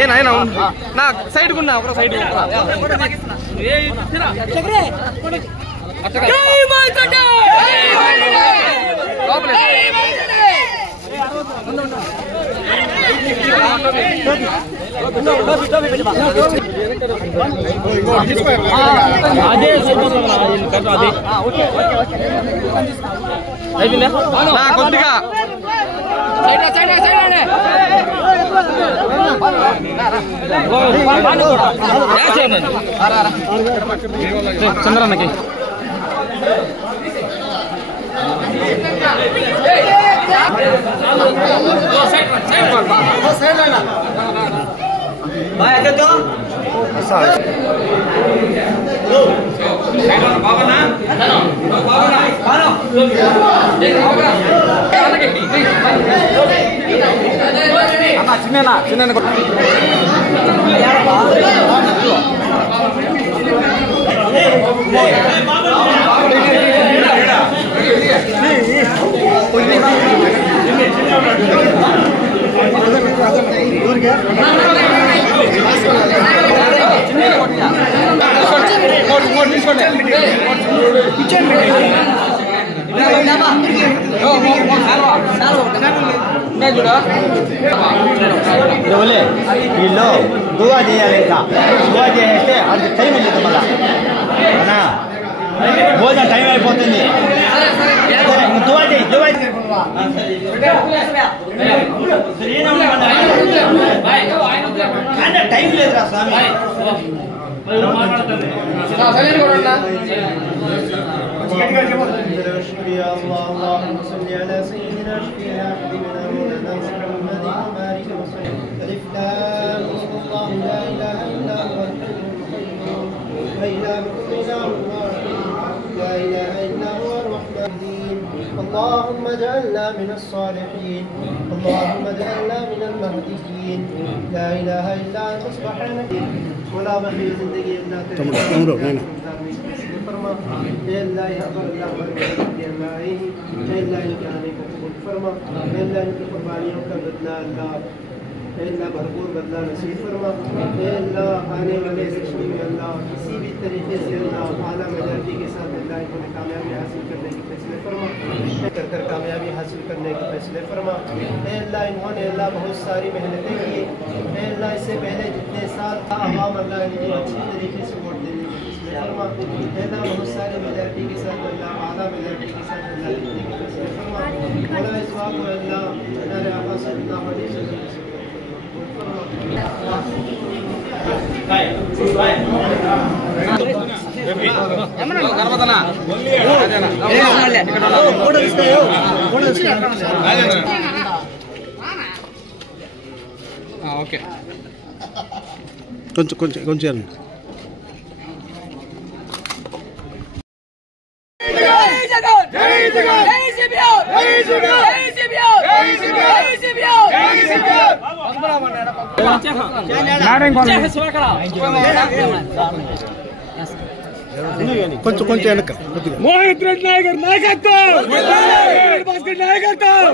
ఏ నాయన నా సైడ్ కున్నా ఒక సైడ్ కొద్దిగా చంద్రన్నకి చిన్న చిన్న వీళ్ళు దువా చేయాలి ఇంకా దువా చేస్తే అది టైం వెళ్ళింది మళ్ళా భోజనం టైం అయిపోతుంది దువా చేయి దువా అంటే టైం లేదురా స్వామి اللهم صل على سيدنا شفيعنا حبيبنا مولانا محمد وبارك وسلم الف لام الله لا اله الا هو الحي القيوم لا اله الا هو لا اله الا هو الرحمن الرحيم اللهم اجعلنا من الصالحين اللهم اجعلنا من المهديين لا اله الا انت سبحانك ولا بخي زندگی اللہ تیرے فرما اے اللہ یا اللہ اے اللہ جانے کو قبول فرما اے اللہ ان کی قربانیوں کا بدلہ اللہ اے اللہ بھرپور بدلہ نصیب فرما اے اللہ آنے والے زندگی میں اللہ کسی بھی طریقے سے اللہ اعلیٰ میجارٹی کے ساتھ اللہ انہیں کامیابی حاصل کرنے کے فیصلے فرما کر کامیابی حاصل کرنے کے فیصلے فرما اے اللہ انہوں نے اللہ بہت ساری محنتیں کی اے اللہ اس سے پہلے جتنے سال تھا عوام اللہ ان کو اچھی طریقے سے ووٹ دینے کے فیصلے فرما اے اللہ بہت سارے میجارٹی کے ساتھ اللہ اعلیٰ میجارٹی کے ساتھ اللہ لکھنے کے فیصلے فرما مولا اس بات کو اللہ ہمارے آقا صلی اللہ علیہ وسلم ఓకే కొంచెం కొంచెం కొంచెం కొంచెం కొంచెం వెనక మోహిత్ రెడ్డి నాయకత్వం నాయకత్వం